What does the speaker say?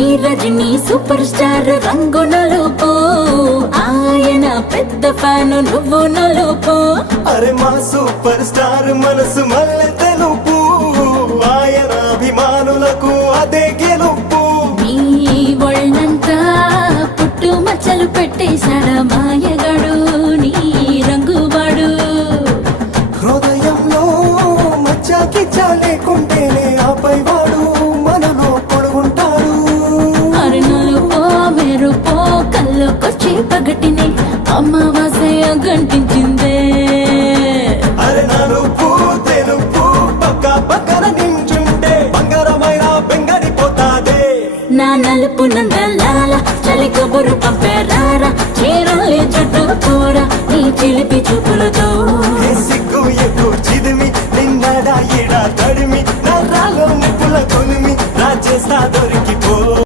ఈ Rajani super star రంగు నలుపు, ఆయన పెద్ద ఫ్యాన్ నువ్వు నలుపు. అరే మా సూపర్ స్టార్ మనసు మల్లె తెలుపు, ఆయన అభిమానులకు అదే గెలుపు. నీ ఒళ్ళంతా పుట్టు మచ్చలు పెట్టేశాడ మాయగాడు నీ రంగువాడు. హృదయంలో మచ్చాకి చాలేకుంటేనే ఆపై వాడు మనలో పొడుగుంటాడు. అరే నలుపో మెరుపో కళ్ళకొచ్చి పగటిని అమావాస్య గంటించిందే. అరే నలుపు తెలుపు పక్క పక్కన నించుంటే బంగారమైన బెంగడిపోతాదే. నా నలుపు నందలాల చలి కబురు పంపారా, చీరలే చుట్టూ కూర నీ చిలిపి చూపులతో. సిగ్గు ఎక్కువ చిదిమి నిన్నడా